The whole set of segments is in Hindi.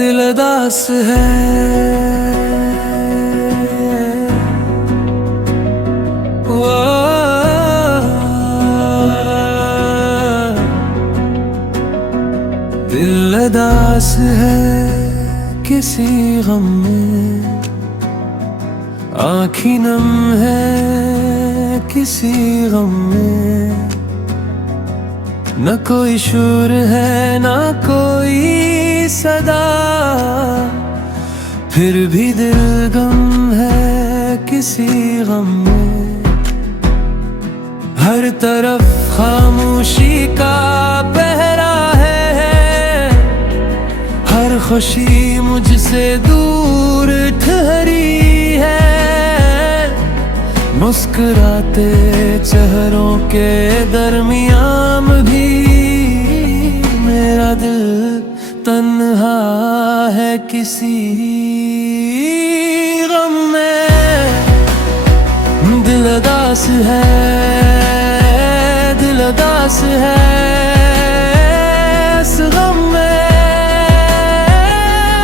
दिल दास है। वो दिल दास है किसी गम में, आँखी नम है किसी गम में। न कोई शोर है न कोई सदा, फिर भी दिल गम है किसी गम में। हर तरफ खामोशी का पहरा है, हर खुशी मुझसे दूर ठहरी है। मुस्कुराते चेहरों के दरमियान भी मेरा दिल तन्हा है किसी गम में। दिल दास है, दिल दास है इस गम में,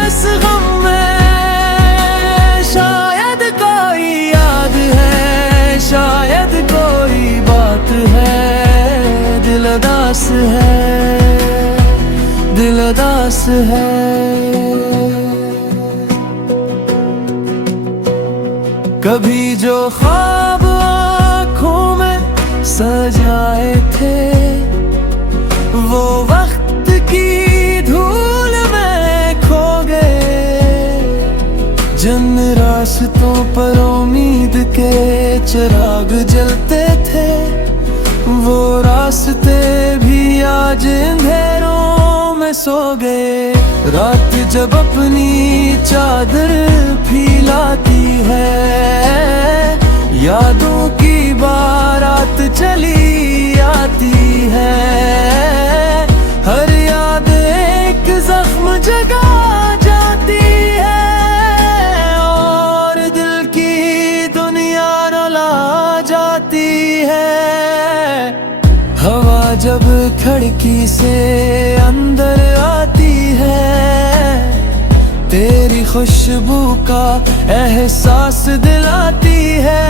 इस गम में। शायद कोई याद है, शायद कोई बात है। दिल दास है, दिल दास है। कभी जो ख्वाब आँखों में सजाए थे, वो वक्त की धूल में खो गए। जिन रास्तों पर उम्मीद के चिराग जलते थे, वो रास्ते भी आज अंधेरों में सो गए। रात जब अपनी चादर फैलाती है, यादों की बारात चली आती है। हर याद एक जख्म जगा जाती है, और दिल की दुनिया रुला जाती है। हवा जब खिड़की से अंदर आती है, तेरी खुशबू का एहसास दिलाती है।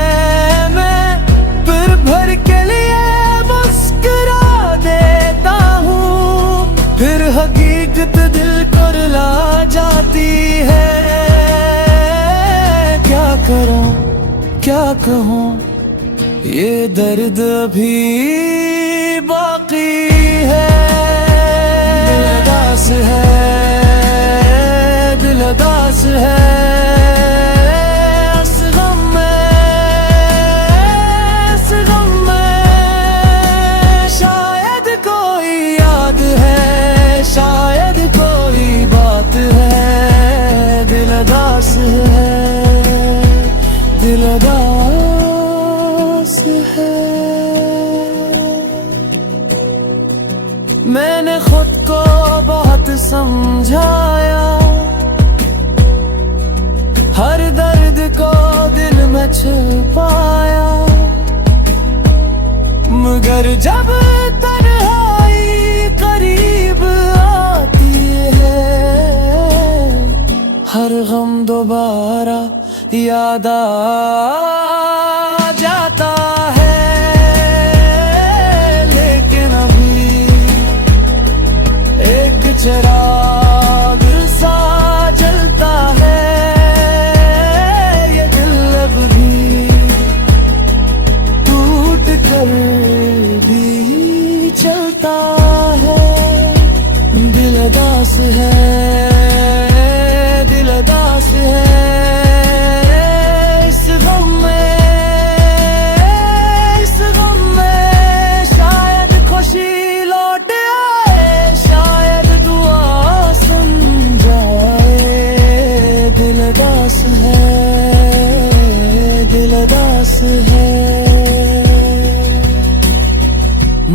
मैं फिर भर के लिए मुस्कुरा देता हूँ, फिर हकीकत दिल को रुला जाती है। क्या करूँ क्या कहूँ, ये दर्द अभी बाकी है। दिल दास है, दिल दास है इस गम में, इस गम में। शायद कोई याद है, शायद कोई बात है। दिल दास है, दिल दास है। मैंने खुद को बहुत समझाया, हर दर्द को दिल में छुपाया। मगर जब तन्हाई करीब आती है, हर गम दोबारा याद आ जाता है। लेकिन अभी एक चिराग सा जलता है, ये दिल अब भी टूट कर भी चलता है। दिल दास है, दिल दास है इस गम में, इस गम में। शायद खुशी लौट आए, शायद दुआ सुन जाए। दिल दास है, दिल दास है।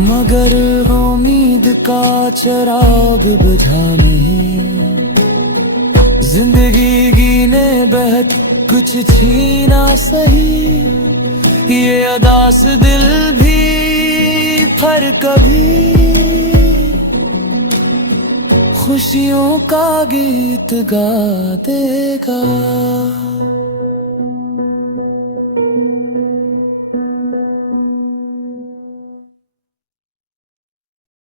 मगर उम्मीद का चिराग बुझाने, जिंदगी जीने बहुत कुछ छीना सही। ये अदास दिल भी पर कभी खुशियों का गीत गा देगा।